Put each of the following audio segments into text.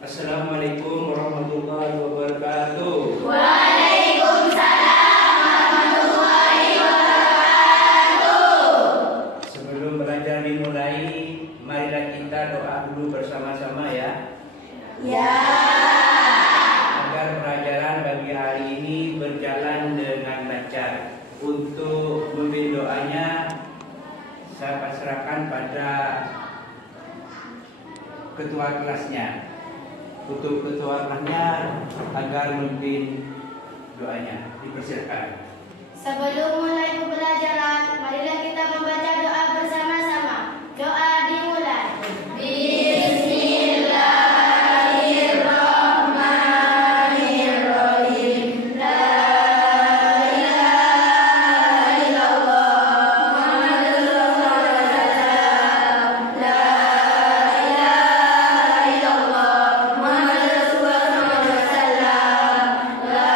Assalamualaikum warahmatullahi wabarakatuh. Waalaikumsalam warahmatullahi wabarakatuh. Sebelum belajar dimulai, marilah kita doa dulu bersama-sama ya. Ya. Agar pelajaran bagi hari ini berjalan dengan lancar. Untuk memberi doanya, saya pasrahkan pada ketua kelasnya. Untuk ketua kelasnya agar memimpin doanya. Dipersilakan. Sebelum mulai pembelajaran, marilah kita membaca doa bersama-sama. Doa dimulai. Bismillahirrahmanirrahim. La ilaha illallah Muhammadur Rasulullah. La ilaha illallah Muhammadur Rasulullah. La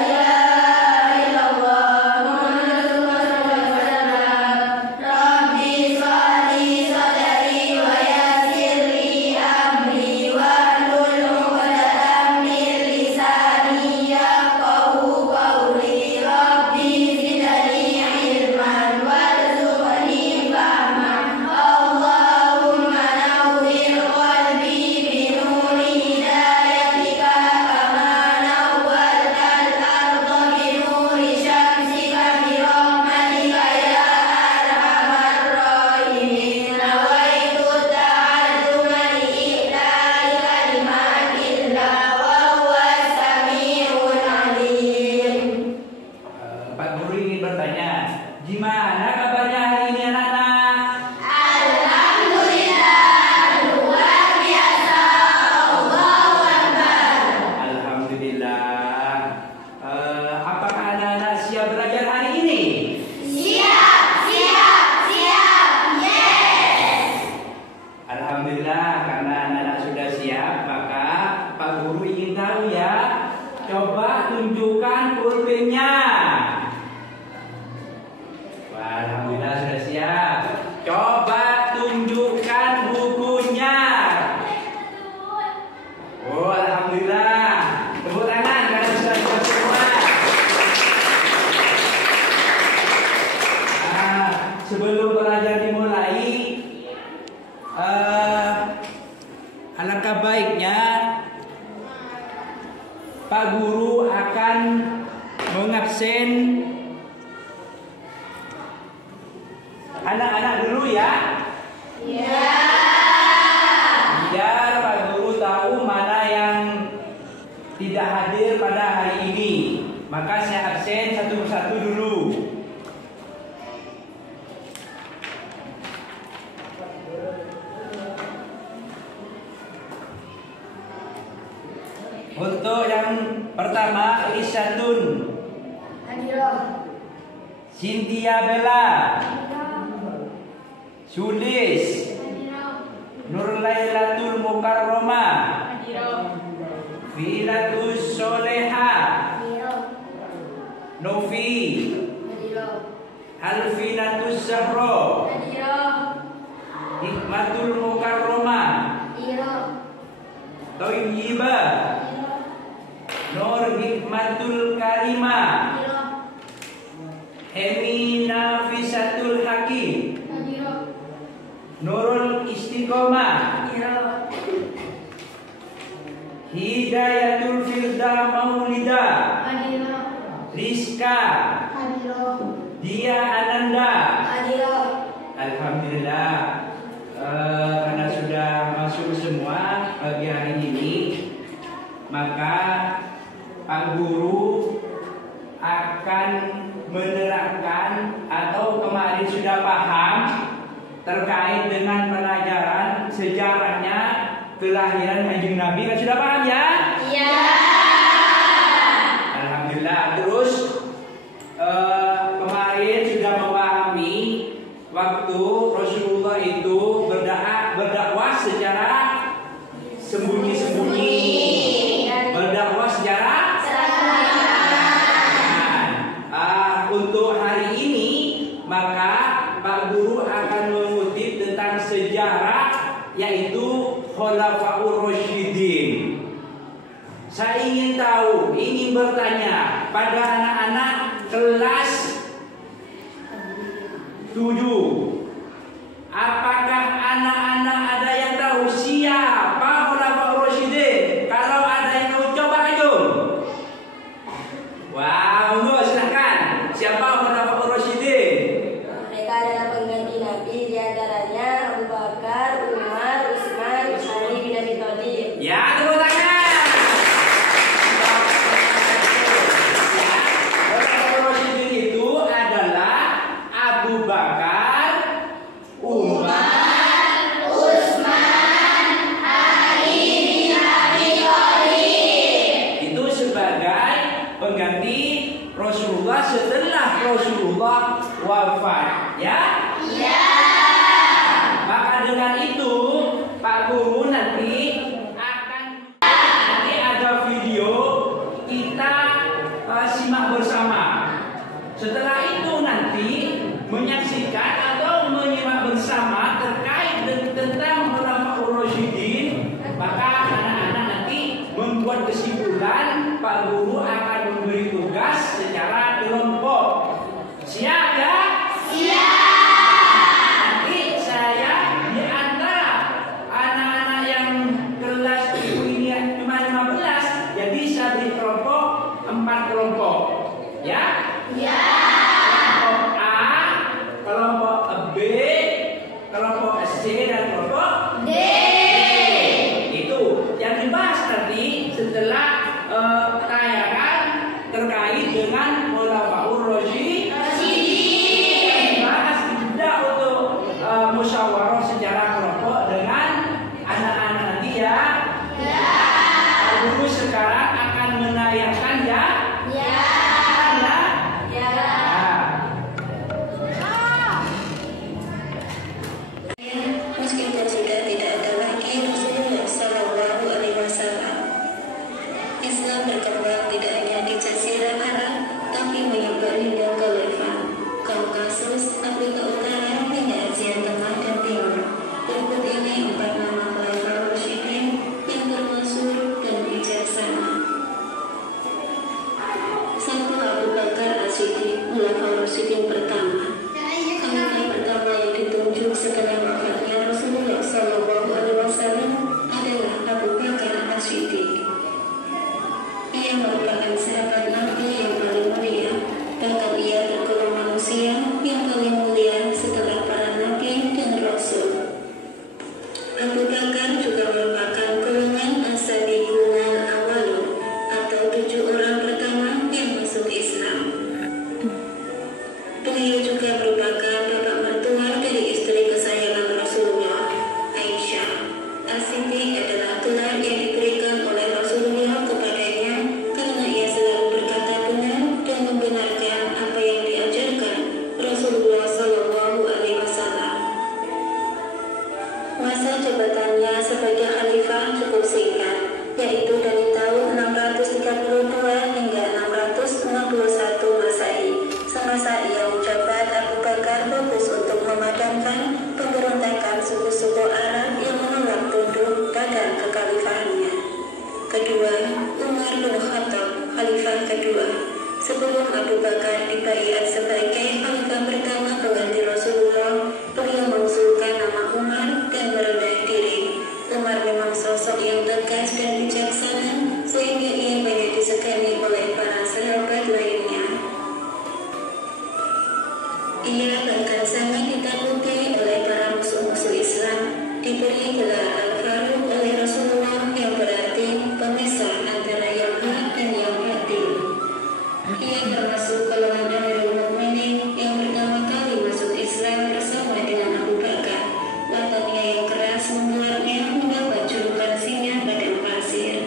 ilaha illallah Muhammadur Rasulullah. Rabbi sholli sadri wa yassir li amri wahlul 'uqdatam min lisani yafqahu qawli. Rabbi zidni ilman warzuqni fahman. Allahumma nawwir qalbi binuri hidayatika kama nawwartal arda binuri syamsika birahmatika ya arhamar rahimin. Nawaitu ta'alluma li'ilahi kalimatillah wa huwas sami'ul alim. Pak Guru ingin bertanya, gimana kabarnya hari ini anak-anak? Alhamdulillah, luar biasa. Allahu Akbar. Alhamdulillah. Apakah anak-anak siap belajar hari ini? Siap, siap, siap. Yes. Alhamdulillah, karena anak-anak sudah siap, maka Pak Guru ingin tahu ya. Coba tunjukkan pulpennya. Wah, alhamdulillah sudah siap. Coba tunjukkan bukunya. Oh, alhamdulillah. Tepuk tangan karena sudah siap semua. Sebelum belajar dimulai, alangkah baiknya Pak Guru akan mengabsen anak-anak dulu ya. Ya. Biar Pak Guru tahu mana yang tidak hadir pada hari ini. Maka saya absen satu persatu dulu. Untuk yang pertama, Isyatun, Hadiroh. Cynthia Bella, Sulis, Hadiroh. Nurlailatul Mukarromah, Hadiroh. Filatus Soleha, Hadiroh. Novi, Hadiroh. Alfinatus Zahro, Hadiroh. Hikmatul Mukarromah, Hadiroh. Toyibah, Nur Hikmatul Karimah, Hadiroh. Hemi Nafisatul Hakim, Hadiroh. Nurul Istiqomah, Hadiroh. Hidayatul Firda Maulida, Hadiroh. Rizka, Hadiroh. Dia Ananda. Hadiroh. Alhamdulillah, karena sudah masuk semua pagi hari ini, maka Pak Guru akan menerangkan atau kemarin sudah paham terkait dengan pelajaran sejarahnya kelahiran Kanjeng Nabi, kan sudah paham ya? Ya. Alhamdulillah. Terus kemarin sudah memahami waktu Rasulullah itu berdakwah secara sembunyi-sembunyi, berdakwah secara untuk hari ini, maka Pak Guru akan mengutip tentang sejarah, yaitu Khulafaur Rasyidin. Saya ingin tahu, ingin bertanya pada anak-anak kelas 7. Apakah anak-anak ada yang tahu siapa Khulafaur Rasyidin? Kalau ada yang tahu coba aja. Wah, silakan. Siapa Khulafaur Rasyidin? Mereka adalah pengganti Nabi, diantaranya Abu Bakar, Umar, Utsman, Ali bin Abi Thalib. Ya, tepuk tangan. Khulafaur Rasyidin itu adalah Abu Bakar, Umar, Utsman, Ali bin Abi Thalib. itu sebagai pengganti Rasulullah setelah Rasulullah wafat, ya? Ya. Maka dengan itu Pak Guru nanti ada video kita simak bersama. Setelah itu nanti menyaksikan atau menyimak bersama terkait tentang Khulafaur Rasyidin. Maka anak-anak nanti membuat kesimpulan. Pak Guru akan memberi tugas secara kelompok. Siap ya? Siap. Nanti saya di antara anak-anak yang kelas ini cuma 15, jadi saya beri kelompok 4 kelompok. Ya? Ya. Kelompok A, kelompok B, kelompok C, dan kelompok D. itu yang dibahas nanti setelah tayangan terkait dengan Khulafaur Rasyidin. Dibahas juga untuk musyawarah secara kelompok dengan anak-anak nanti ya. Ya. Guru sekarang akan menayangkan ya. Ya. Anda? Ya. Nah, Meskipun sudah tidak ada lagi Rasulullah Sallallahu Alaihi Wasallam, Islam berkembang tidak hanya di Jazirah Arab, tapi menyebar hingga ke Levant, Kaukasus, Afrika Utara, hingga Asia Tengah dan Timur. Berikut ini 4 nama Khulafaur Rasyidin yang termasyhur dan bijaksana. 1. Abu Bakar As-Siddiq, Khulafaur Rasyidin pertama. Khalifah pertama yang ditunjuk setelah wafatnya Rasulullah Sallallahu Alaihi Wasallam adalah Abu Bakar As-Siddiq. Ia merupakan sahabat Nabi yang paling mulia, bahkan ia tergolong manusia yang paling mulia setelah para Nabi dan Rasul. Abu Bakar juga merupakan golongan as-sabiqunal awwalun, atau 7 orang pertama yang masuk Islam. Beliau juga merupakan bapak mertua dari istri kesayangan Rasulullah, Aisyah. As-Siddiq adalah gelar yang diberikan oleh Rasulullah kepadanya karena ia selalu berkata benar dan membenarkan apa yang diajarkan Rasulullah Sallallahu Alaihi Wasallam. Masa jabatannya sebagai khalifah cukup singkat, yaitu dari tahun 632 hingga 661 Masehi. Semasa ia menjabat, Abu Bakar fokus untuk memadamkan pemberontakan suku-suku Arab yang menolak tunduk pada kekhalifahannya. Kedua, Umar bin Khattab, khalifah kedua. Sebelum Abu Bakar dibaiat sebagai khalifah pertama pengganti Rasulullah, beliau mengusulkan nama Umar dan merendah diri. Umar memang sosok yang tegas dan bijaksana, sehingga ia banyak disegani oleh para sahabat lainnya. Ia bahkan sangat ditakuti oleh para musuh-musuh Islam, diberi gelar Al-Faruq oleh Rasulullah yang berarti pemisah antara yang hak dan yang batil. Ia termasuk golongan Amirul Mukminin yang pertama kali masuk Islam bersama dengan Abu Bakar. Wataknya yang keras membuatnya mendapat julukan singa badan pasir.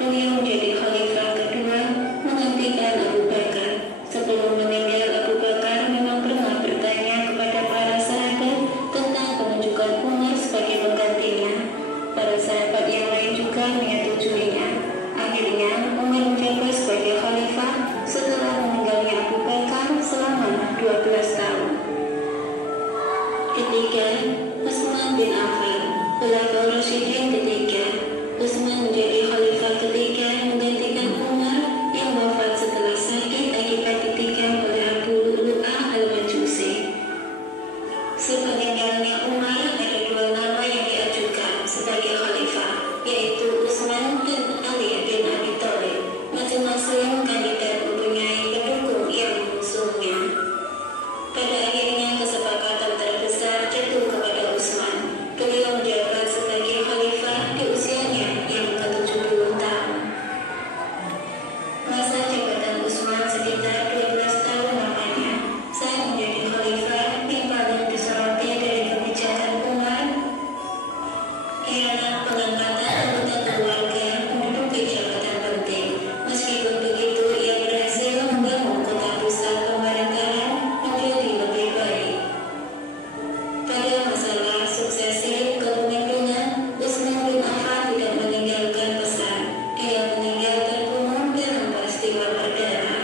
Beliau menjadi khalifah kedua menggantikan Abu Bakar. Sebelum meninggal, Abu Bakar memang pernah bertanya kepada para sahabat tentang penunjukan Umar sebagai penggantinya. Para sahabat yang lain juga menyetujuinya. Akhirnya, Umar menjabat sebagai khalifah setelah meninggalnya Abu Bakar selama 12 tahun. Ketiga, Utsman bin Affan, Khulafaur Rasyidin ketiga, Utsman menjadi khalifah ketiga menggantikan Umar yang wafat setelah sakit akibat ditikam oleh Abu Lu'lu'ah al-Majusi. Sepeninggalnya Umar ada dua nama yang diajukan sebagai khalifah, yaitu Utsman dan Ali bin Abi Thalib. Masing-masing kandidat mempunyai pendukung yang mengusungnya. Pada akhirnya kesepakatan terbesar jatuh kepada Utsman. Beliau menjabat sebagai khalifah di usianya yang ke-70 tahun. Masa jabatan Utsman sekitar 12 tahun lamanya. Saat menjadi khalifah, yang paling disoroti dari kebijakan Umar ialah pengangkatan anggota keluarga menduduki jabatan penting. Meskipun begitu, ia berhasil membangun kota pusat pemerintahan menjadi lebih baik. Pada masalah suksesi kepemimpinan, Utsman bin Affan tidak meninggalkan pesan. Dia meninggal terbunuh dalam peristiwa berdarah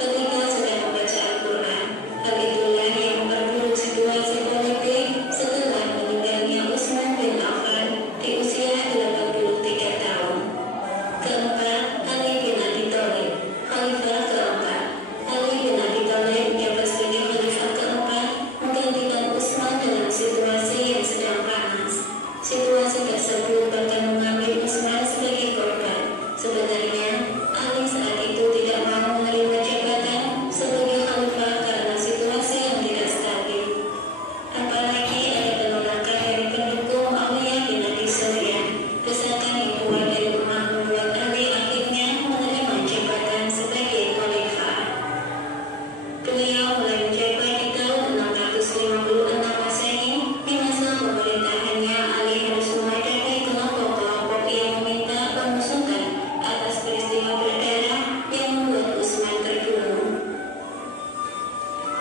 ketika sedang membaca Al-Quran. Hal itulah yang memperburuk situasi politik setelah meninggalnya Utsman bin Affan di usia 83 tahun. Keempat, Ali bin Abi Thalib, khalifah keempat. Ali bin Abi Thalib menjabat sebagai khalifah keempat, menggantikan Utsman dalam situasi yang sedang panas. Situasi tersebut bahkan mengambil Utsman sebagai korban. Sebenarnya, Ali saat itu tidak mau menerima jabatan sebagai khalifah karena situasi yang tidak stabil. Apalagi ada penolakan dari pendukung Muawiyah bin Abi Sufyan. Desakan yang kuat dari umat membuat Ali akhirnya menerima jabatan sebagai khalifah. Beliau mulai menjabat di tahun 656 Masehi. Di masa pemerintahannya, Ali harus menghadapi kelompok-kelompok yang meminta pengusutan atas peristiwa berdarah yang membuat Utsman terbunuh.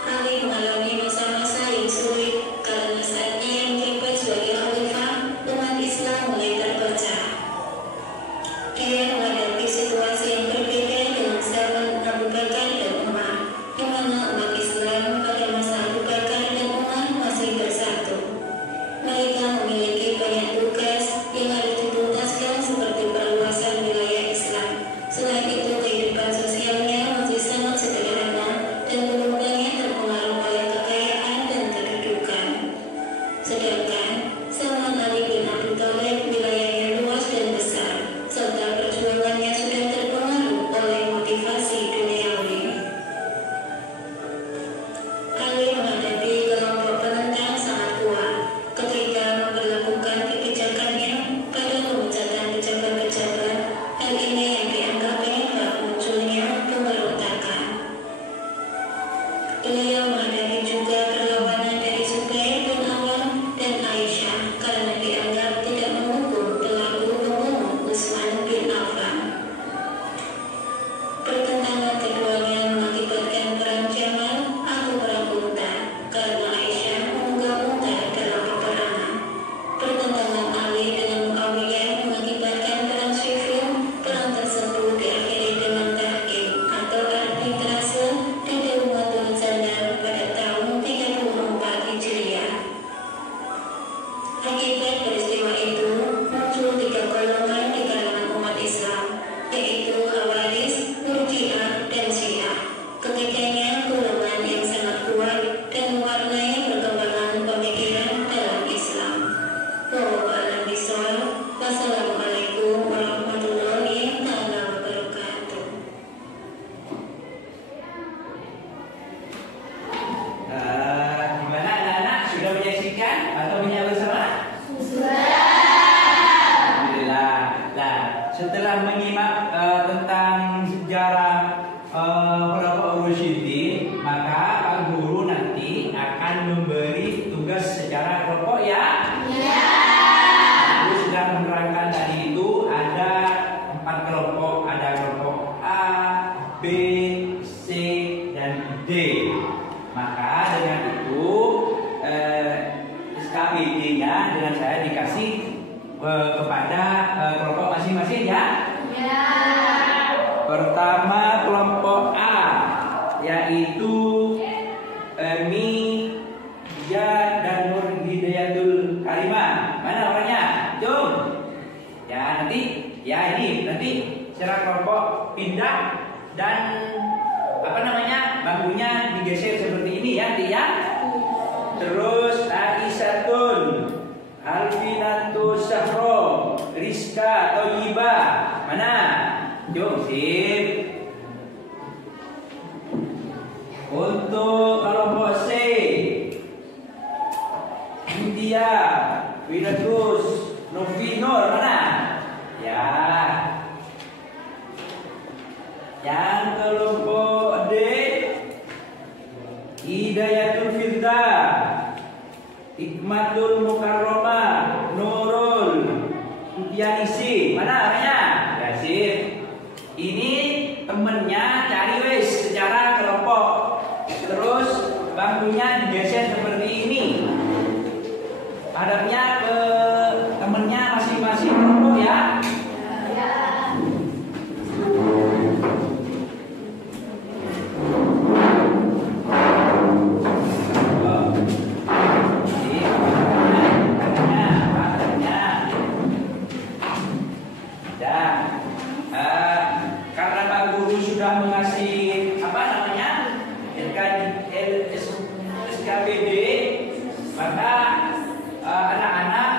Ali mengalami masa-masa yang sulit karena saat ia menjabat sebagai khalifah, umat Islam mulai terpecah. Dia menghadapi situasi yang berbeda dengan zaman Abu Bakar dan Umar, di mana umat Islam pada masa Abu Bakar dan Umar masih bersatu. Mereka memiliki banyak tugas yang harus dituntaskan seperti perluasan wilayah Islam. Selain itu, kehidupan sosialnya masih sangat sederhana dan belum banyak terpengaruh oleh kekayaan dan kedudukan. Sedangkan zaman Ali bin Abi Thalib wilayahnya luas dan besar, serta perjuangannya sudah terpengaruh oleh motivasi duniawi. Ali menghadapi kelompok penentang sangat kuat ketika memperlakukan kebijakannya pada pemecatan pejabat-pejabat. Hal ini yang dianggap penyebab munculnya pemberontakan. Beliau menghadapi juga perlawanan dari Zubair bin Awam dan Aisyah karena dianggap tidak menghukum pelaku pembunuh Utsman bin Affan. Pertentangan keduanya mengakibatkan perang Jamal atau perang unta karena Aisyah menunggang unta dalam peperangan. Pertentangan Ali dengan Muawiyah mengakibatkan perang Siffin. Perang tersebut diakhiri dengan tahkim atau arbitrase di Daumatul Jandal pada tahun 34 Hijriah. Akibat peristiwa itu, muncul 3 golongan di kalangan umat Islam, yaitu Khawarij, Murji'ah, dan Syiah. Ketiganya golongan yang sangat kuat dan mewarnai perkembangan pemikiran dalam Islam. Wallahu a'lam bishawab. Wassalamualaikum warahmatullahi wabarakatuh. Gimana anak-anak, sudah menyaksikan atau menyimak bersama? Alhamdulillah. Nah, setelah menyimak tentang sejarah Khulafaur Rasyidin, maka Pak Guru nanti akan memberi tugas secara kelompok ya. Guru sudah menerangkan tadi itu ada 4 kelompok, ada kelompok A, B, C, dan D. Maka dengan itu SKPD-nya dengan saya dikasih kepada kelompok masing-masing ya. Pertama kelompok A, yaitu Mi, Ya, dan Nur Hidayatul Karimah. Mana Mana orangnya? Jom. Ya nanti, ya ini nanti secara kelompok pindah dan apa namanya bangkunya digeser seperti ini ya, nanti ya. Terus Aisyatun, Alfinatu Syahro, Rizka Toyiba. Mana? Jom sip. Untuk kelompok C, India, Wilatus, Novinor. Mana? Ya. Yang kelompok D, Hidayatul Firda, Hikmatul Mukarromah, Nurul Sutianisi. Mana namanya? Ya sip. Ini temennya cari wis secara kelompok. Terus bangkunya digeser seperti ini. Hadapnya ke temennya masing-masing kelompok ya. SKPD, maka anak-anak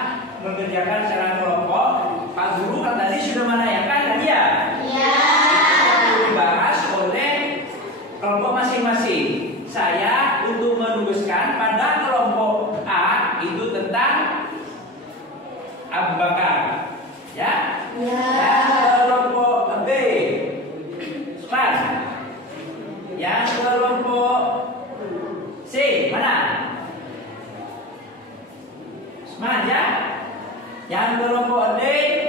mengerjakan secara kelompok. Pak Guru kan tadi sudah menanyakan tadi ya? Iya. Itu dibahas oleh kelompok masing-masing. Saya untuk menugaskan pada kelompok A itu tentang Abu Bakar, ya? Ya. Kelompok B, Smart. Yang kelompok C, mana? Smart ya? Yang kelompok D,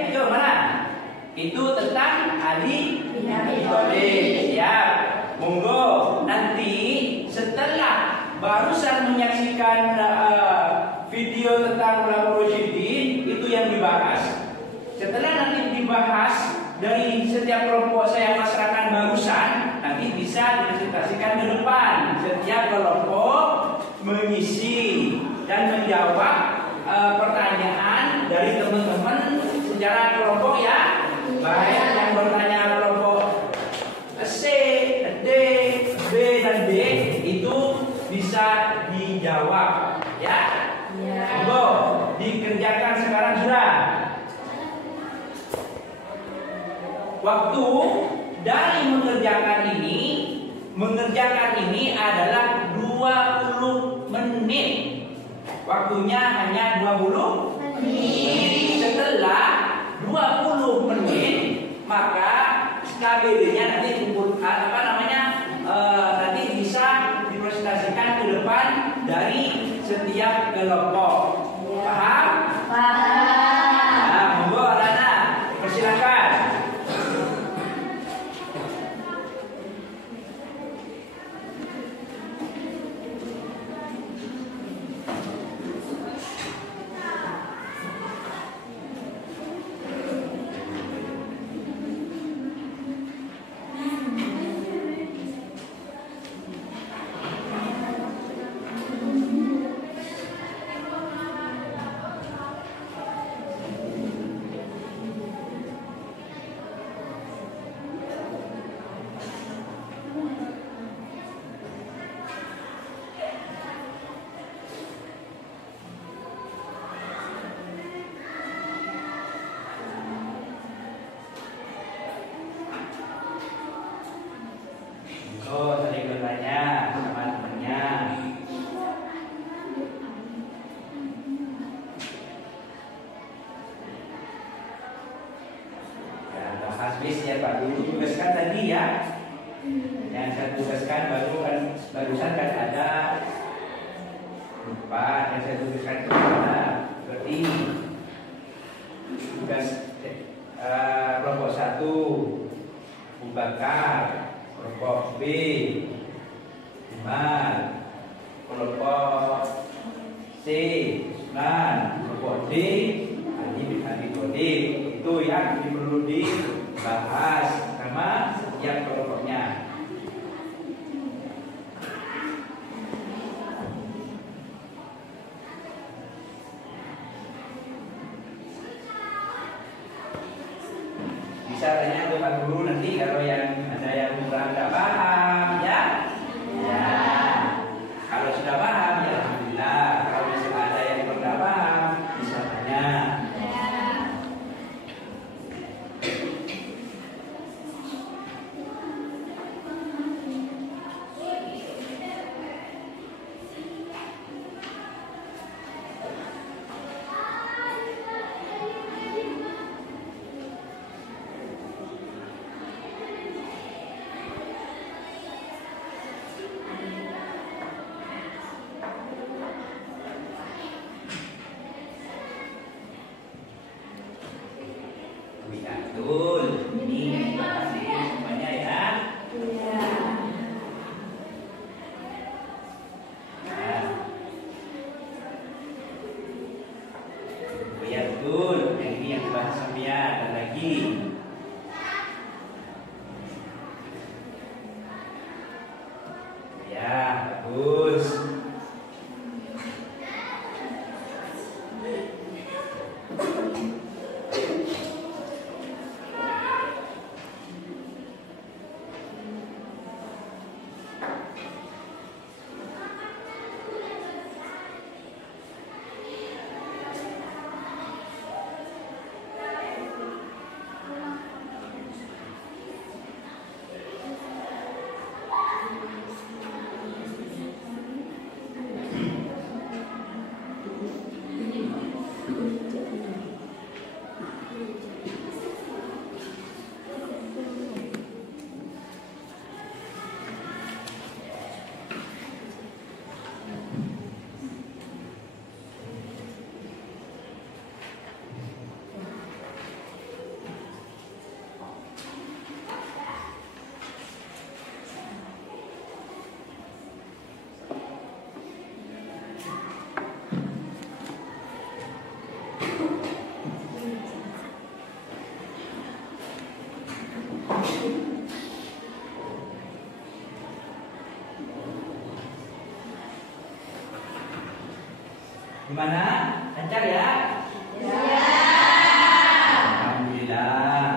ayo mana? Itu tentang Ali bin Abi Thalib. Siap. Monggo nanti setelah barusan menyaksikan video tentang Khulafaur Rasyidin itu yang dibahas. Setelah nanti dibahas dari setiap kelompok saya masyarakat barusan, nanti bisa dipresentasikan ke depan. Setiap kelompok mengisi dan menjawab pertanyaan dari teman-teman secara kelompok ya. Baik yang bertanya kelompok C, D, B dan D itu bisa dijawab ya. Monggo dikerjakan sekarang sudah. Waktu dari mengerjakan ini adalah 20 menit. Waktunya hanya 20 menit. Setelah 20 menit maka SKBD-nya nanti nanti bisa dipresentasikan ke depan dari setiap kelompok. Paham? Paham. Nah, monggo anak-anak persilakan. Saling bertanya sama temannya. Ya, bahas bis ya Pak Guru tugaskan tadi ya. Yang saya tugaskan barusan kan ada 4 yang saya tugaskan kemana seperti ini. Tugas kelompok 1 Abu Bakar, kelompok B Umar, kelompok C Usman, kelompok D Ali bin Abi Thalib. Itu yang perlu dibahas sama setiap kelompoknya. caranya untuk Pak Guru nanti kalau yang ada yang kurang nggak paham ya. Ya. Kalau sudah paham ya alhamdulillah. Kalau masih ada yang belum paham bisa tanya. Betul. Ini terima kasih semuanya ya. Nah. Ya betul. Yang ini yang dibahas sampean dan lagi. Ya, bagus. Gimana? Lancar ya? Ya. Alhamdulillah.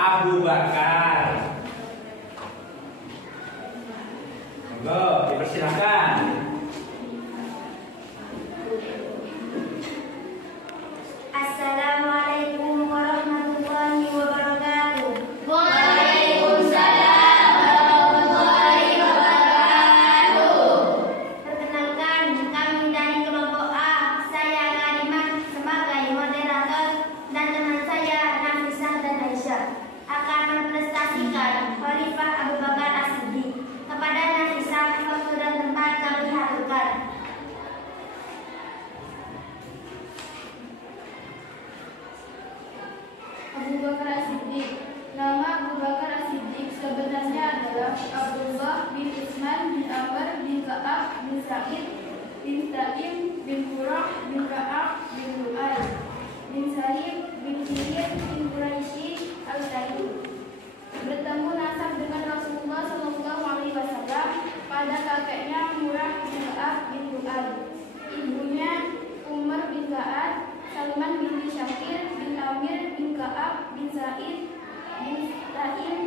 Abu Bakar. Monggo, dipersilakan. Assalamualaikum warahmatullahi wabarakatuh. Waalaikumsalam warahmatullahi wabarakatuh. Perkenalkan, kami dari kelompok A. Saya Karimah sebagai moderator dan teman saya Nafisah dan Aisyah akan mempresentasikan Khalifah Abu Bakar As-Siddiq. Kepada Nafisah, waktu dan tempat kami haturkan. Abu Bakar As-Siddiq. Nama Abu Bakar As-Siddiq sebenarnya adalah Abdullah bin Utsman bin Amr bin Ka'ab bin Sa'id bin Taim bin Qurrah bin Ka'ab bin Lu'ay bin Salim bin Hilir bin Quraisy al-Taimi. Bertemu nasab dengan Rasulullah SAW pada kakeknya Murrah bin Ka'ab bin Lu'ay, ibunya Umar bin Ka'ab, Salman bin Syakir bin Amir bin Ka'ab bin Sa'id bin Taim.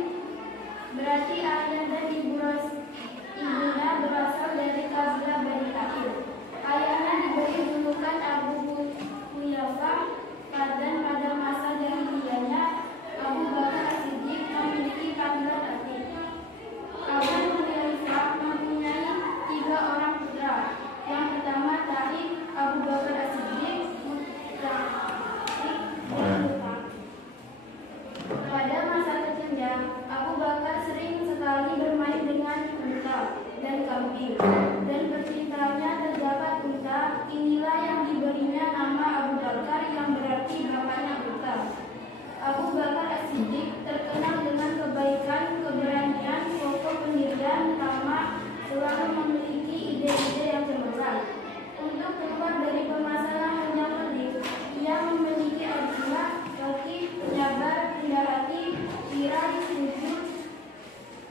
Berarti ayah dan ibunya berasal dari kabilah Bani Taim. Ayahnya diberi julukan Abu Huyafah dan pada masa jahiliyahnya Abu Bakar As-Siddiq memiliki panggilan arti. Abu Huyafah mempunyai 3 orang putra. Yang pertama Taib, Abu Bakar As-Siddiq, pada masa kecilnya, Abu Bakar sering sekali bermain dengan unta dan kambing, dan percintaannya terdapat unta. Inilah yang diberinya nama Abu Bakar, yang berarti bapaknya unta. Abu Bakar As-Siddiq terkenal dengan kebaikan, keberanian, kokoh pendirian, tamak, selalu memiliki ide-ide yang cemerlang. Untuk keluar dari permasalahan yang pelik, ia memiliki azimah, letih, penyabar, rendah hati, tirai, jujur,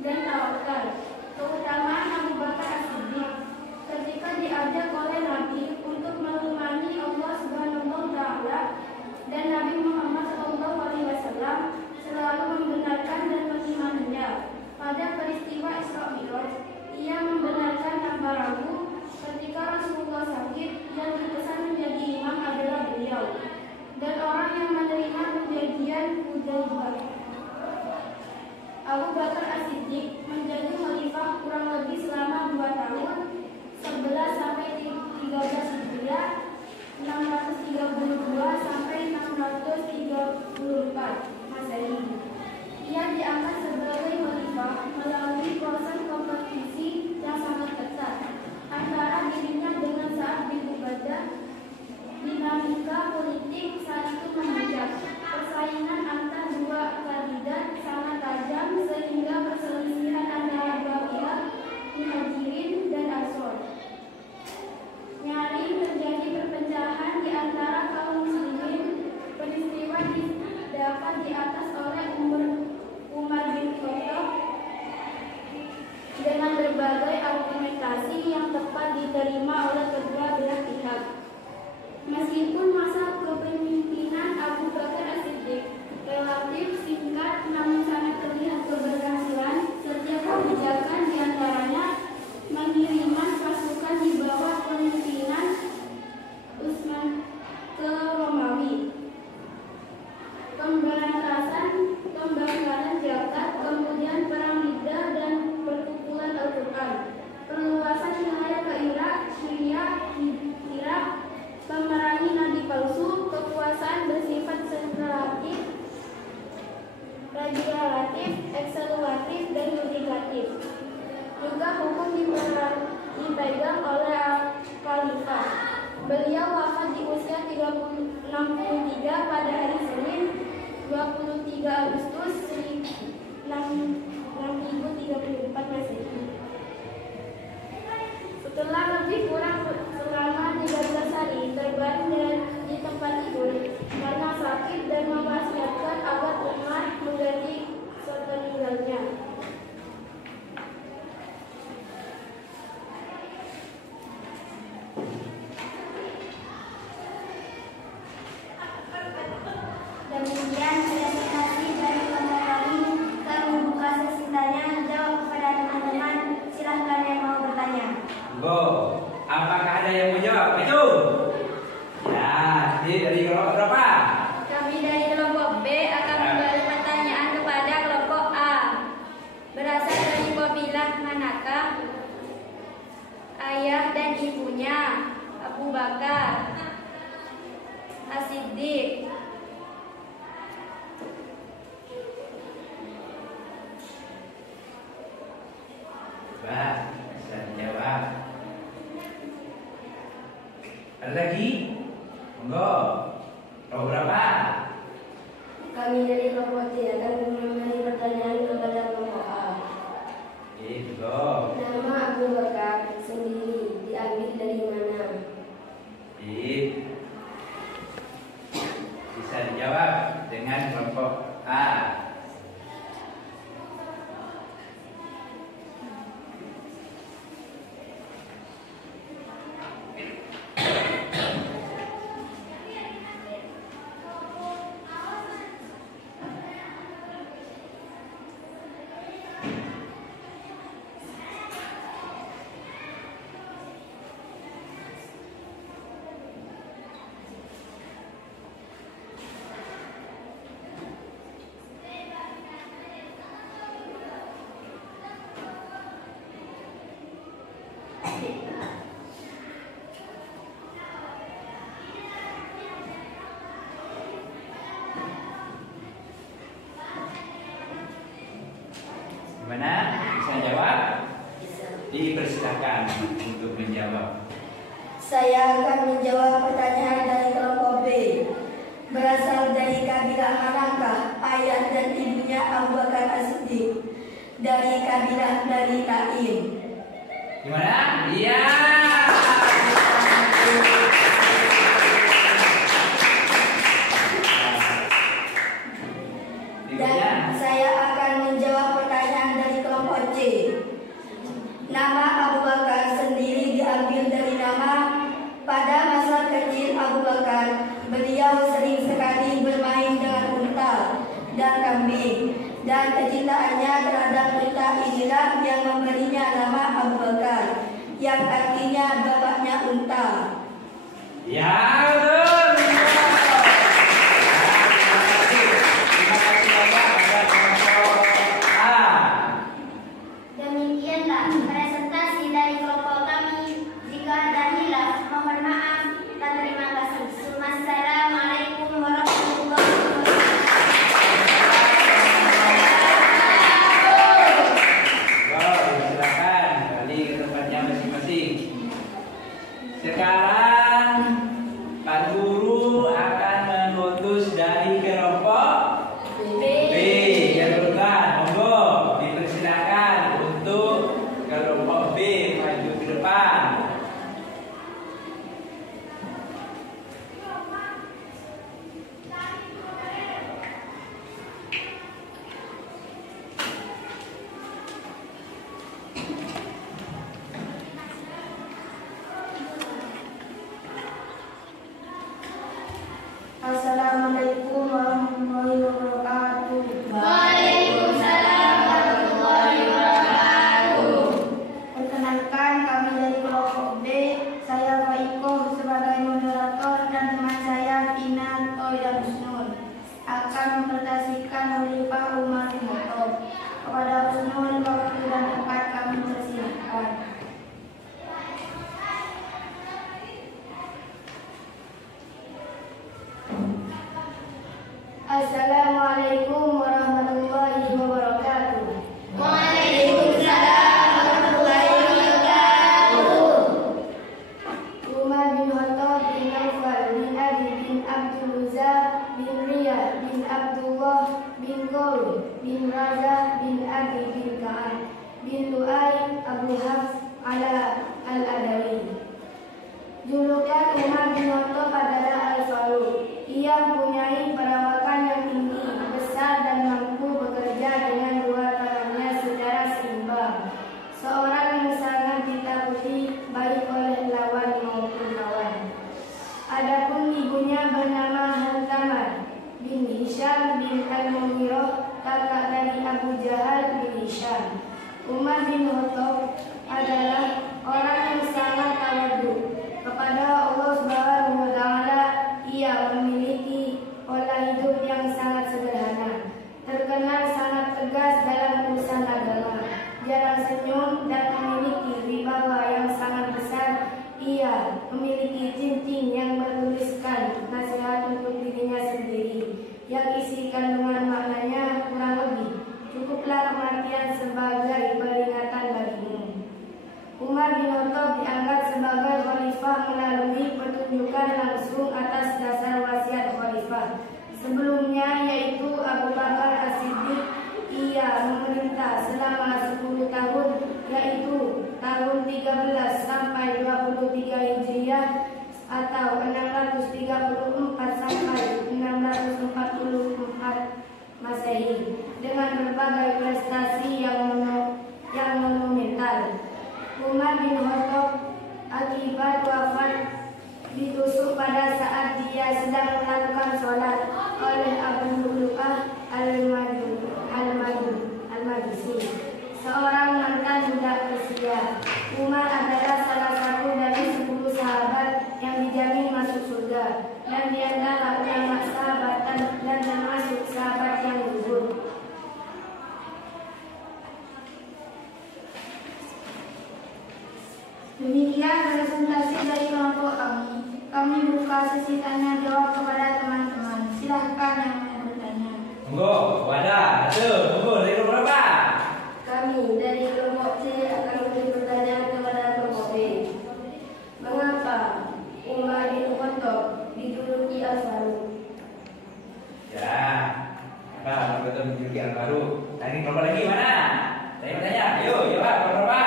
dan tawakal. Keutamaan Abu Bakar As-Siddiq ketika diajak oleh Nabi untuk menemani Allah Subhanahu wa Ta'ala, dan Nabi Muhammad SAW selalu membenarkan dan mengimaninya. Pada peristiwa Isra Mi'raj, ia membenarkan tanpa ragu. Ketika Rasulullah sakit, yang dipesan menjadi imam adalah beliau dan orang yang menerima perjanjian Hudaybiyah. Abu Bakar As-Siddiq menjadi khalifah kurang lebih selama 2 tahun, 11 sampai 13 Hijriah, 632 sampai 634 Masehi. Ia diangkat sebagai khalifah melalui proses kompetisi yang sangat ketat antara dirinya dengan Sa'ad bin Ubadah. Dinamika politik saat itu memuncak. Persaingan antar 2 kandidat sangat tajam sehingga perselisihan antara 2 pihak, Muhajirin dan Ansor. Nyaris terjadi perpecahan di antara kaum muslimin. Peristiwa didapat di atas oleh Umar bin Khattab dengan berbagai argumentasi yang tepat diterima oleh kedua belah pihak. Meskipun masa kepemimpinan Abu Bakar As-Siddiq relatif singkat, namun sangat terlihat keberhasilan. Setiap kebijakan diantaranya mengiriman pasukan di bawah pemimpinan Utsman ke Romawi, pembakaran zakat, kemudian perang Riddah dan perkumpulan Al-Quran, perluasan wilayah ke Irak, Syria, Irak, pemerangi nabi palsu, kekuasaan bersifat sentralatif, legislatif, eksekutif, dan yudikatif. Juga hukum dipegang oleh Khalifah. Beliau wafat di usia 63 pada hari Senin 20 Kami dari kelompok D akan memberi pertanyaan kepada kelompok A. Nama Abu Bakar sendiri diambil dari mana? Bisa dijawab dengan kelompok A. Gimana? Bisa jawab? Dipersilakan untuk menjawab. Saya akan menjawab pertanyaan dari kelompok B. Berasal dari kabilah manakah ayah dan ibunya Abu Bakar As-Siddiq? Dari kabilah Bani Taim. Gimana? Iya. Dan saya akan menjawab pertanyaan dari kelompok C. Nama Abu Bakar sendiri diambil dari nama pada masa kecil Abu Bakar. Beliau sering sekali bermain dengan unta dan kambing, dan kecintaannya terhadap unta inilah yang memberinya nama Abu Bakar, yang artinya bapaknya unta. Ya, betul. Terima kasih banyak kepada kelompok A. Demikianlah presentasi dari kelompok kami. Jika ada hilaf, mohon maaf dan terima kasih. Wassalamualaikum warahmatullahi wabarakatuh. Silakan kembali ke tempatnya masing-masing. Sekarang Pak Guru akan mengutus dari kelompok B. Yang berkenan, monggo dipersilakan untuk kelompok B maju ke depan. Assalamualaikum warahmatullahi wabarakatuh. Waalaikumsalam warahmatullahi wabarakatuh. Perkenalkan, kami dari kelompok B. Saya Faiko sebagai moderator dan teman saya Ina, Toy dan Husnul akan mempresentasikan Khalifah Umar bin Khattab. Kepada Husnul, waktu dan tempat kami persilahkan. Assalamualaikum warahmatullahi wabarakatuh. Waalaikumsalam warahmatullahi wabarakatuh. Umar bin Khattab bin Naufal bin Adi bin Abdul Uzza bin Riyah bin Abdullah bin Qawl bin Raza bin Abi bin Ka'ab bin Lu'ay Abu Hafs ala al-Adawi. Julukan Umar bin Khattab adalah Al-Faruq. Ia mempunyai perawakan yang tinggi, besar dan mampu bekerja dengan dua tangannya secara seimbang. Seorang yang sangat ditakuti baik oleh lawan maupun kawan. Adapun ibunya bernama Hantamah bin Hisham bin Al-Mughirah, kakak dari Abu Jahal bin Hisham. Umar bin Khattab adalah orang yang sangat tawadhu kepada Allah Subhanahu wa Ta'ala. Ia memiliki pola hidup yang sangat sederhana, terkenal sangat tegas dalam urusan agama, jarang senyum dan memiliki wibawa yang sangat besar. Ia memiliki cincin yang bertuliskan nasihat untuk dirinya sendiri, yang isi kandungan maknanya kurang lebih, cukuplah kematian sebagai peringatan bagimu. Umar bin Khattab dianggap sebagai khalifah melalui pertunjukan langsung atas dasar wasiat khalifah sebelumnya, yaitu yaitu tahun 13 sampai 23 Hijriah atau 634 sampai 644 Masehi dengan berbagai prestasi yang monumental. Umar bin Khattab akibat wafat ditusuk pada saat dia sedang melakukan sholat oleh Abu Lu'lu'ah al-Majusi, seorang mantan budak Persia. Umar adalah salah satu dari 10 sahabat yang dijamin masuk surga, dan dia adalah ulama sahabatan dan termasuk sahabat yang gugur. Demikian presentasi dari kelompok kami. Kami buka sesi tanya jawab kepada teman-teman. Silahkan yang mau bertanya. Monggo, wadah, monggo dari nomor berapa? Kami dari kelompok C akan memberi pertanyaan kepada kelompok B. Mengapa Umar bin Khattab dijuluki Al-Faruq? Ya, apa betul menjuluki Al-Faruq? Tadi kelompok lagi mana? Saya bertanya, ayo jawab berapa?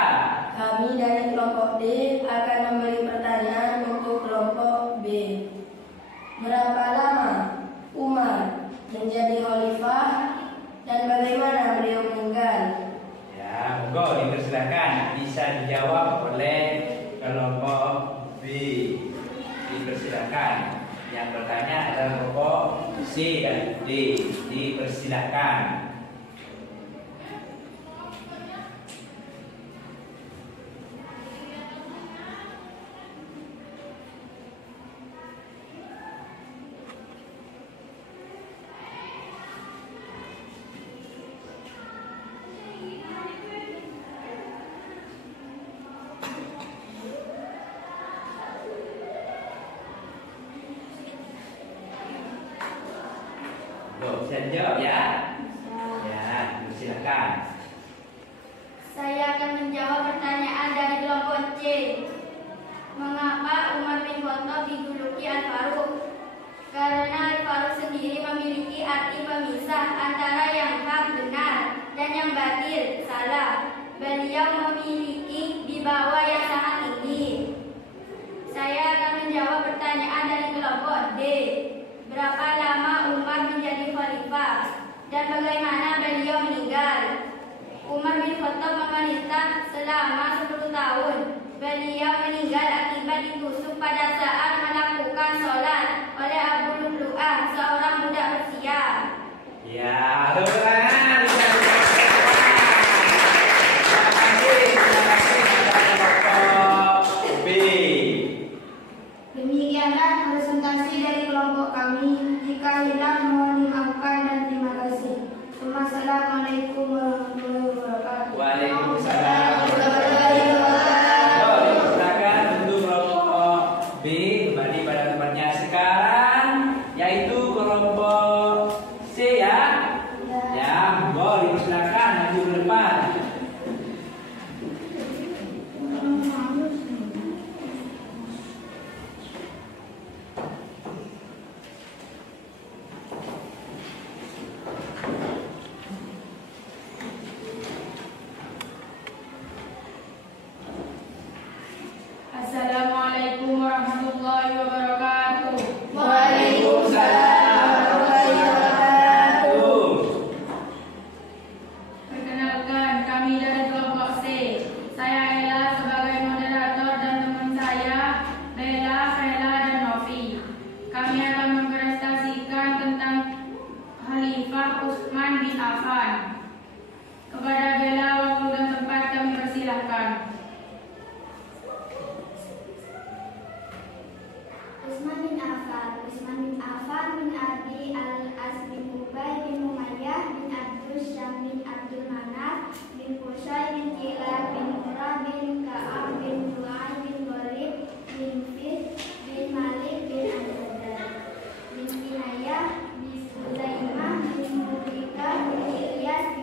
Kami dari kelompok D akan memberi pertanyaan untuk kelompok B. Berapa lama Umar menjadi khalifah dan bagaimana beliau meninggal? Ya, monggo dipersilakan, bisa dijawab oleh kelompok B. Dipersilakan. Yang bertanya adalah kelompok C dan D. Dipersilakan. Bisa dijawab ya? Ya, silakan. Saya akan menjawab pertanyaan dari kelompok C. Mengapa Umar bin Khattab dijuluki Al-Faruq? Karena Al-Faruq sendiri memiliki arti pemisah antara yang hak benar dan yang batil salah. Beliau memiliki wibawa yang sangat tinggi. Saya akan menjawab pertanyaan dari kelompok D. Berapa lama Umar menjadi khalifah dan bagaimana beliau meninggal? Umar bin Khattab memerintah selama 10 tahun. Beliau meninggal akibat ditusuk pada saat melakukan sholat oleh Abu Lu'lu'ah, seorang budak Persia. Ya, terima kasih. B. Demikianlah presentasi dari kelompok kami. Jika hilang mohon dimaafkan dan terima kasih. Wassalamualaikum warahmatullahi wabarakatuh. Waalaikumsalam. Silakan untuk kelompok B kembali pada tempatnya sekarang, yaitu kelompok C ya. Ya, boleh dipersilakan maju ke depan. Assalamualaikum warahmatullahi wabarakatuh. Waalaikumsalam warahmatullahi wabarakatuh. Perkenalkan, kami dari kelompok C. Saya Ella sebagai moderator dan teman saya Bella, Vela, dan Novi. Kami akan mempresentasikan tentang Khalifah Utsman bin Affan. Kepada Bella, waktu dan tempat kami persilahkan. Utsman bin Affan bin Abi al-As bin Ubay bin Umayyah bin Abdul Syam bin Abdul Manaf bin Qusay bin Kilab bin Murrah bin Ka'ab bin Lu'ay bin Ghalib bin Fis bin Malik bin Al-Haddad bin Kinayah bin Sulaimah bin Mudrika bin Ilyas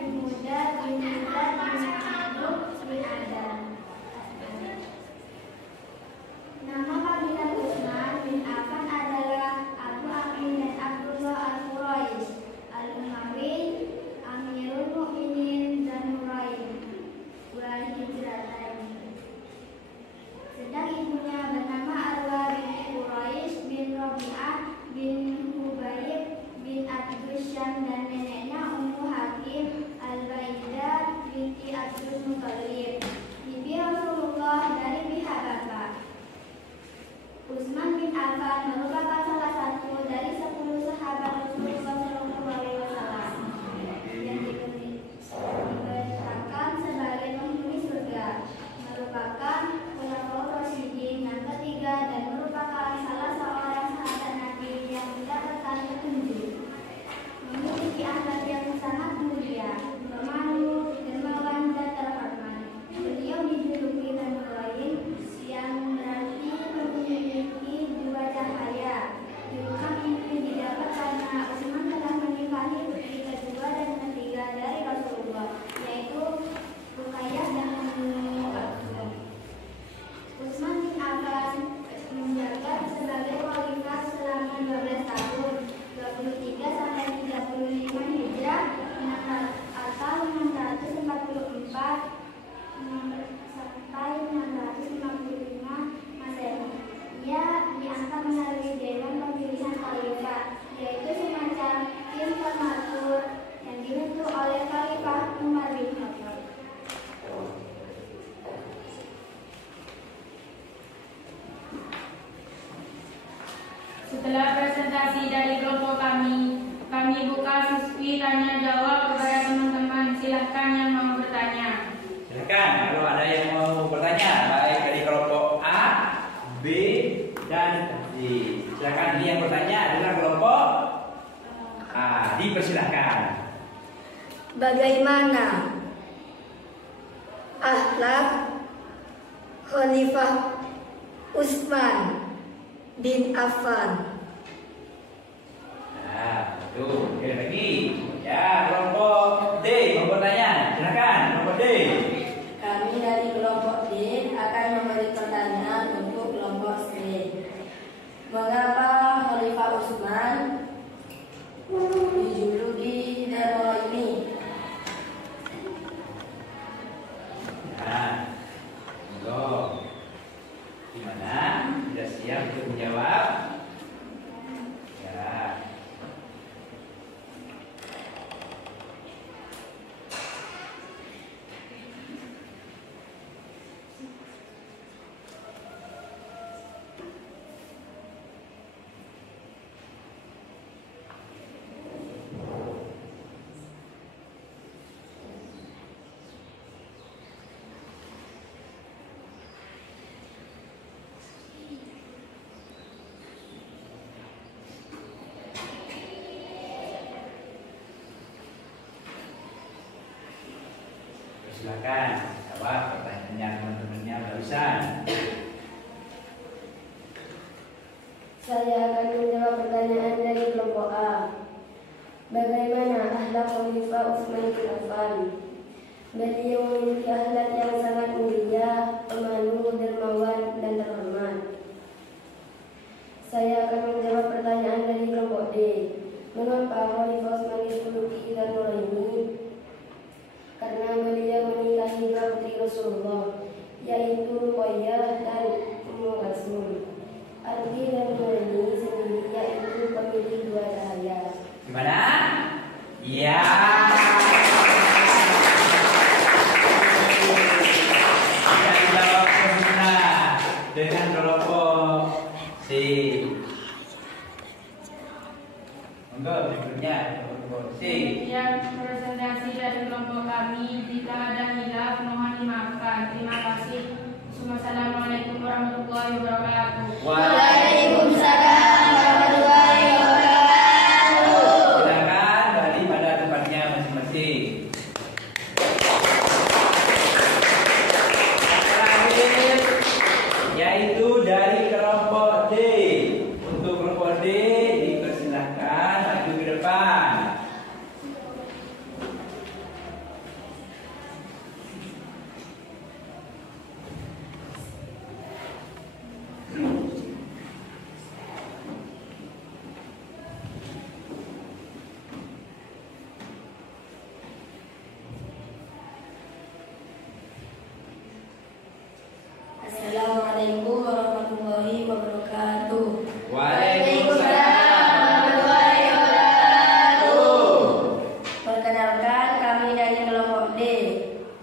memasuki tanya jawab kepada teman-teman. Silahkan yang mau bertanya. Silakan kalau ada yang mau bertanya, baik dari kelompok A, B, dan C. Silakan ini yang bertanya adalah kelompok A. Dipersilahkan. Bagaimana akhlak Khalifah Utsman bin Affan? Nah, tuh, sekali lagi. Ya, kelompok D mau bertanya. Silakan, kelompok D. Kami dari kelompok D akan memberi pertanyaan untuk kelompok C. Mengapa Khalifah Utsman dijuluki Darul ini? Nah, monggo. Gimana? Sudah siap untuk menjawab? Ya. Silakan jawab pertanyaan teman-temannya barusan. Saya akan menjawab pertanyaan dari kelompok A. Bagaimana akhlak Khalifah Utsman bin Affan? Beliau memiliki akhlak yang sangat mulia, pemalu, dermawan, dan terhormat. Saya akan menjawab pertanyaan dari kelompok D. Mengapa Khalifah Utsman dijuluki Darul ini? Karena beliau menikahi dua putri Rasulullah, yaitu Ruqayyah dan Ummu Kalsum. Arti Darul ini sendiri yaitu pemilik dua cahaya. Gimana? Ya. Kita dijawab sempurna dengan kelompok C. Monggo berikutnya kelompok C. Yang presentasi dari kelompok kami. Jika ada hilaf mohon dimaafkan. Terima kasih. Wassalamualaikum warahmatullahi wabarakatuh. Waalaikumsalam warahmatullahi wabarakatuh. Silakan kembali pada tempatnya masing-masing. Terakhir yaitu dari kelompok D. Untuk kelompok D dipersilahkan maju ke depan. Assalamualaikum warahmatullahi wabarakatuh. Waalaikumsalam warahmatullahi wabarakatuh. Perkenalkan, kami dari kelompok D.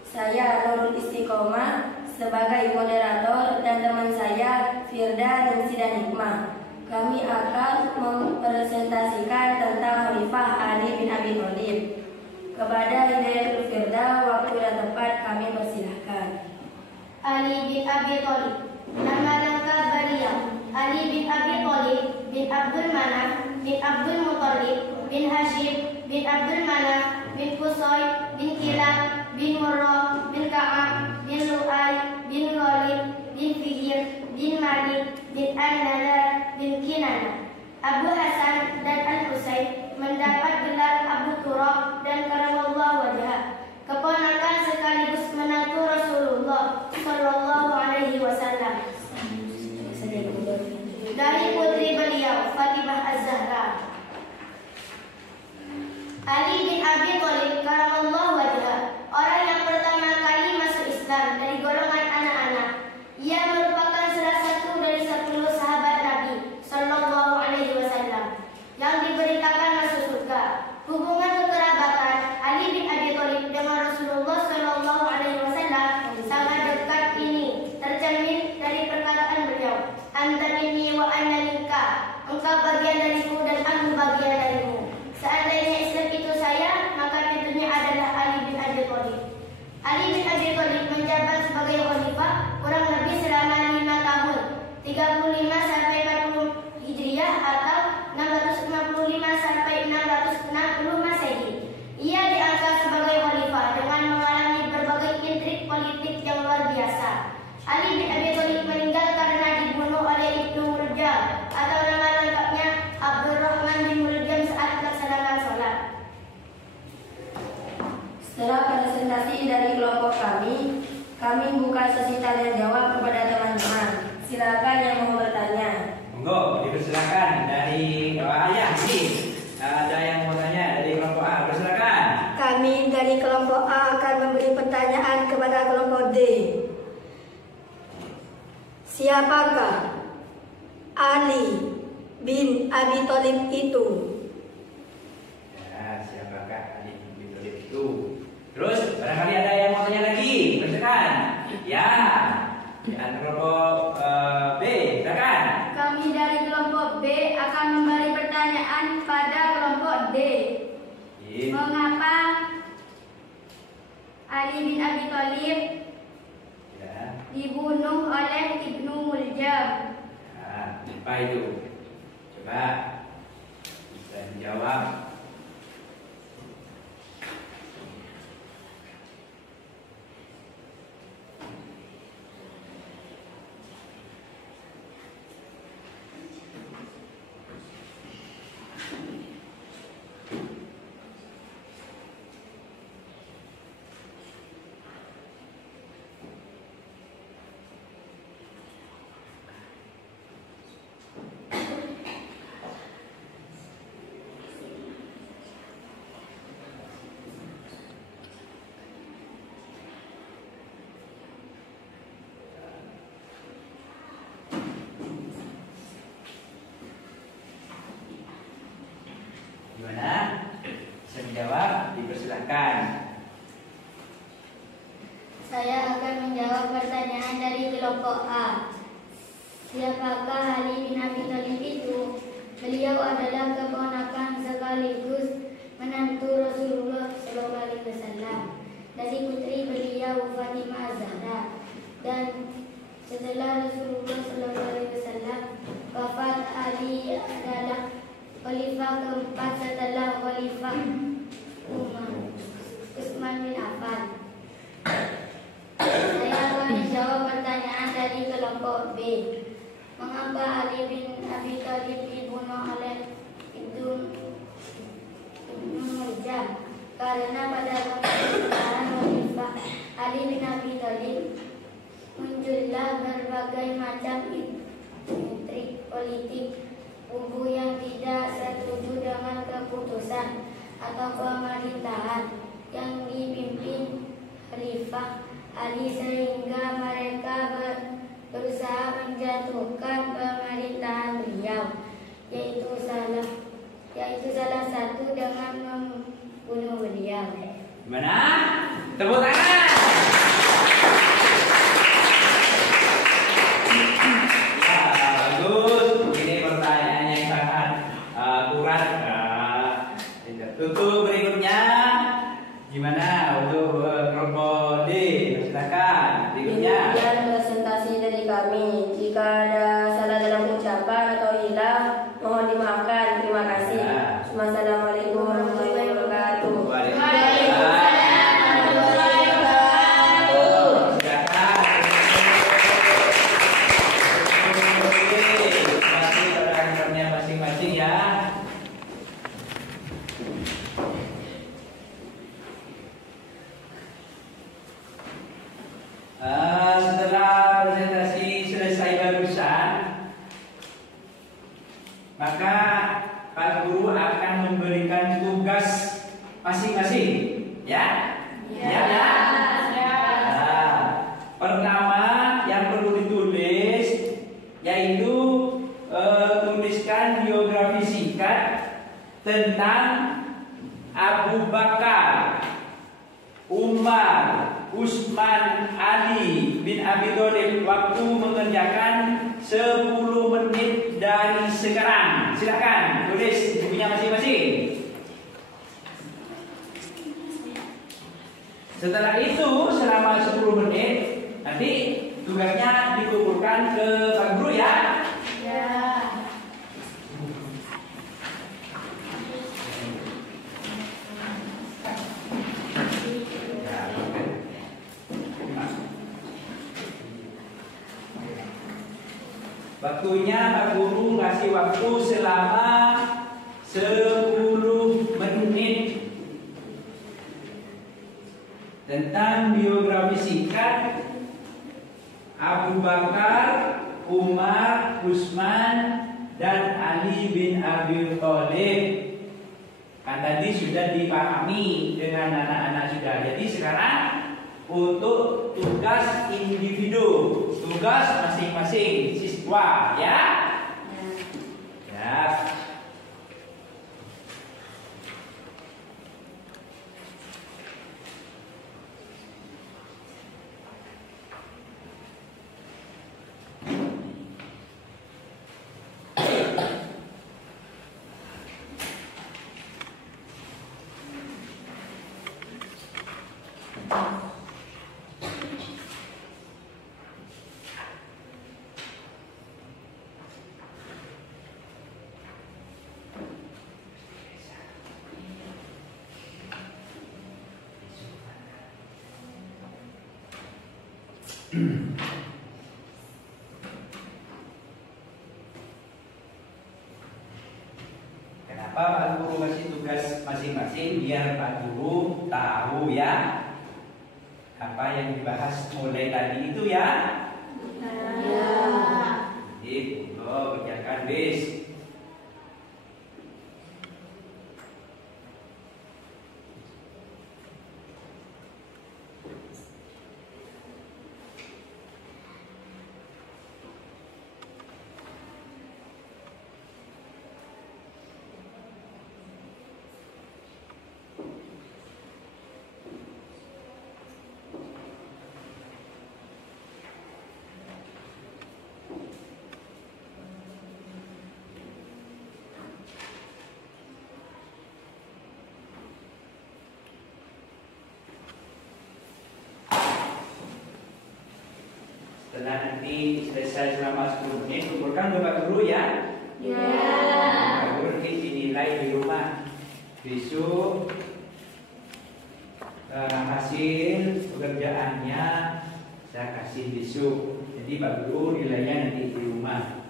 Saya Nurul Istiqomah sebagai moderator dan teman saya Firda Ningsi dan Hikmah. Kami akan mempresentasikan tentang Khalifah Ali bin Abi Thalib. Kepada Hidayatul Firda, waktu dan tempat kami persilahkan. Ali bin Abi Thalib. Nama lengkap beliau Ali bin Abi Thalib bin Abdul Manaf bin Abdul Muthalib bin Hashim bin Abdul Manaf bin Qusay bin Kilab bin Murrah bin Ka'ab bin Lu'ay bin Ghalib bin Fihr bin Malik bin An-Nadar bin Kinana. Abu Hasan dan Al-Husain mendapat gelar Abu Turab dan karamallahu wajhah, keponakan sekaligus menantu Rasulullah Sallallahu Alaihi Wasallam. Dari putri beliau Fatimah Az-Zahra. Ali bin Abi Thalib karamallahu wajhah, orang yang pertama kali masuk Islam dari golongan anak-anak. Ia merupakan salah satu dari 10 sahabat Nabi Sallallahu Alaihi Wasallam yang diberitakan masuk surga. Hubungan kekerabatan Ali bin Abi Thalib dengan Rasulullah Sallallahu Alaihi Wasallam sangat dekat. Ini tercermin dari perkataan beliau, "Anta minni wa ana minka." Engkau bagian dariku dan aku bagian darimu. Seandainya Islam itu saya, Ali bin Abi Thalib menjabat sebagai khalifah kurang lebih selama 5 tahun, 35 sampai 40 Hijriah atau 655 sampai 660 Masehi. Ia diangkat sebagai khalifah dengan mengalami berbagai intrik politik yang luar biasa. Ali bin Abi Thalib meninggal karena dibunuh oleh Ibnu Muljam atau nama lengkapnya Abdurrahman bin Muljam saat melaksanakan sholat. Setelah presentasi dari kelompok kami buka sesi tanya jawab kepada teman-teman. Silakan yang mau bertanya. Monggo, dipersilakan dari ayah ini. Ada yang mau tanya dari kelompok A, persilakan. Kami dari kelompok A akan memberi pertanyaan kepada kelompok D. Siapakah Ali bin Abi Thalib itu? Ya, siapakah Ali bin Abi Thalib itu? Terus, barangkali ada yang mau tanya lagi, persilakan. Ya, di kelompok B, silakan. Kami dari kelompok B akan memberi pertanyaan pada kelompok D. Mengapa Ali bin Abi Thalib dibunuh oleh Ibnu Muljam? Nah, apa itu? Coba bisa dijawab. Gimana? Bisa menjawab? Dipersilakan. Saya akan menjawab pertanyaan dari kelompok A. Siapakah Ali bin Abi Thalib itu? Beliau adalah keponakan sekaligus menantu Rasulullah SAW dari putri beliau Fatimah Az-Zahra. Dan setelah Rasulullah SAW wafat, Ali adalah khalifah keempat setelah khalifah Utsman bin Affan. Saya akan menjawab pertanyaan dari kelompok B. Mengapa Ali bin Abi Thalib dibunuh oleh Ibnu Muljam? Karena pada pemerintahan khalifah Ali bin Abi Thalib muncullah berbagai macam intrik politik. Kubu yang tidak setuju dengan keputusan atau pemerintahan yang dipimpin Khalifah Ali, sehingga mereka berusaha menjatuhkan pemerintahan beliau, yaitu salah satu dengan membunuh beliau. Gimana? Tepuk tangan. Untuk berikutnya, gimana untuk kelompok D? Silakan. Berikutnya. Demikian presentasi dari kami. Jika ada salah dalam ucapan atau hilang, mohon dimaafkan. Terima kasih. Wassalamualaikum warahmatullahi wabarakatuh. Masing-masing ya. Setelah presentasi selesai barusan, maka Pak Guru akan memberikan tugas masing-masing, ya? Ya. Nah, pertama yang perlu ditulis yaitu tuliskan biografi singkat tentang Abu Bakar, Umar, Utsman, Ali bin Abi Thalib. Waktu mengerjakan 10 menit dari sekarang. Silakan tulis bukunya masing-masing. Setelah itu selama 10 menit nanti tugasnya dikumpulkan ke Pak Guru ya. Ya. Waktunya Pak Guru ngasih waktu selama 10 menit tentang biografi singkat Abu Bakar, Umar, Utsman, dan Ali bin Abi Thalib. Kan tadi sudah dipahami dengan anak-anak sudah. Jadi sekarang untuk tugas individu, tugas masing-masing siswa ya. Ya. Kenapa Pak Guru kasih tugas masing-masing? Biar Pak Guru tahu ya apa yang dibahas mulai tadi itu ya. Ya. Itu kerjakan bis. Setelah nanti selesai selama 10 menit, kumpulkan ke Pak Guru ya. Ya. Pak Guru nanti dinilai di rumah. Besok hasil pekerjaannya saya kasih besok. Jadi Pak Guru nilainya nanti di rumah.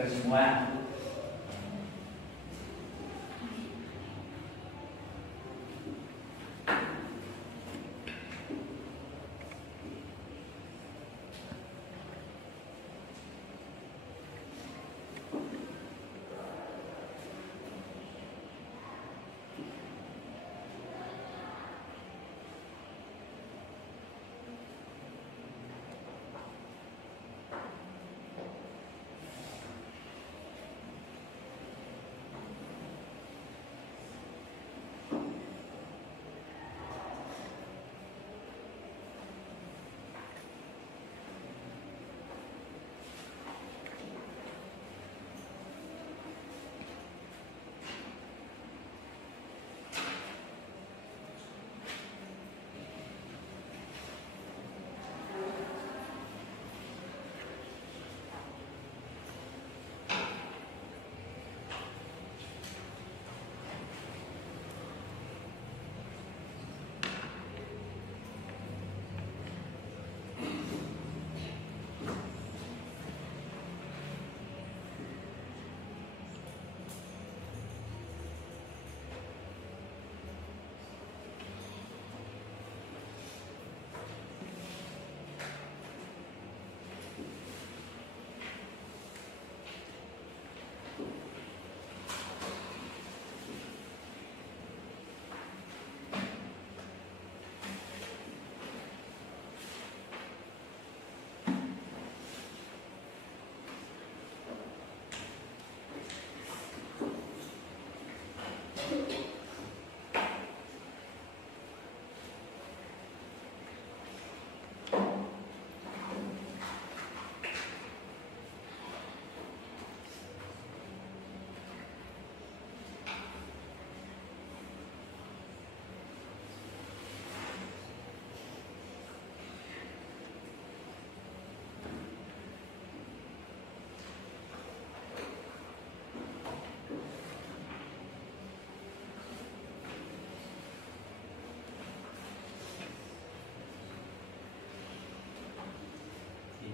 pinter semua.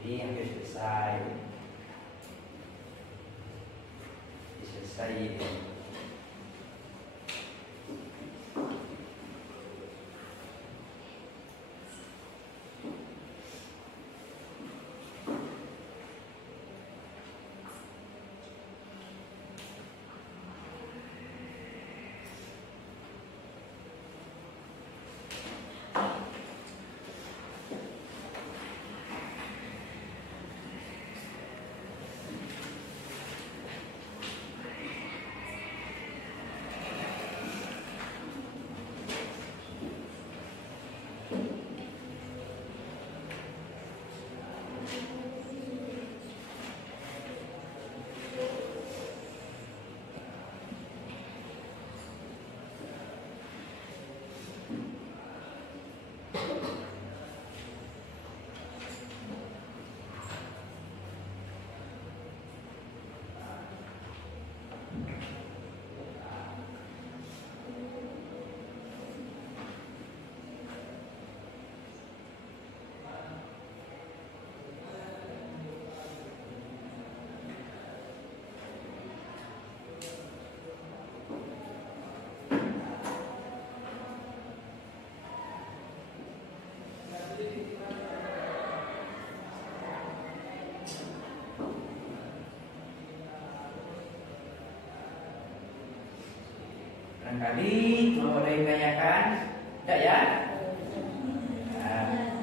Ini hampir selesai. Selesai ini. Barangkali mau ada yang tanyakan? Tidak ya? Nah.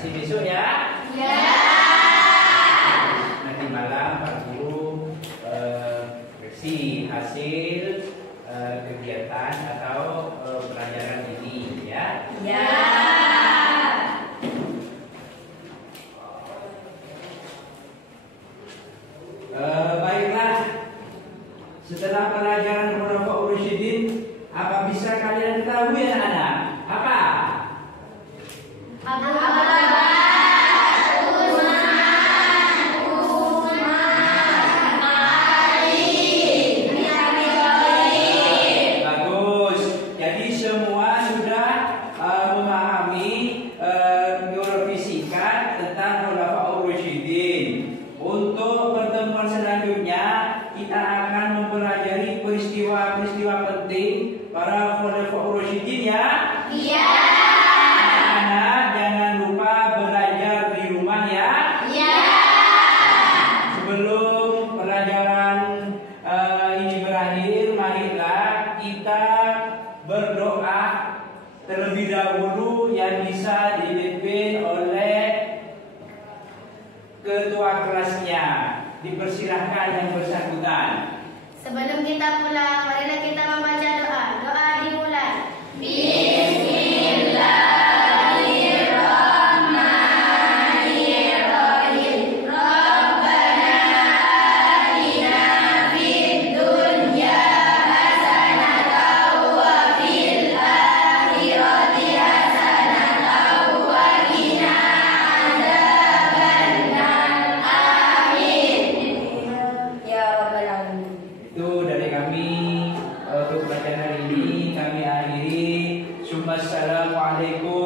kasih besok ya. Ya. Nanti malam Pak Guru kasih hasil kegiatan atau pelajaran ini ya. Ya. Baiklah, setelah pelajaran Khulafaur Rasyidin, apa bisa kalian ketahui anak-anak? Apa? Abu Bakar, Bagus. Jadi semua sudah memahami teori fisika tentang Khulafaur Rasyidin. Untuk pertemuan selanjutnya kita akan mempelajari peristiwa-peristiwa penting para Khulafaur Rasyidin ya. Iya. Anak-anak jangan lupa belajar di rumah ya. Iya. Sebelum pelajaran ini berakhir, marilah kita berdoa terlebih dahulu yang bisa dipimpin oleh ketua kelasnya. Dipersilahkan yang bersangkutan. Sebelum kita pulang, marilah kita membaca doa. Doa dimulai. Bismillahirrahmanirrahim. Rabbana atina fid dunya hasanatan wa fil akhirati hasanatan wa qina adzabannar. Amin. Ya rabbal alamin. Itu dari kami untuk pelajaran hari ini kami akhiri. Assalamualaikum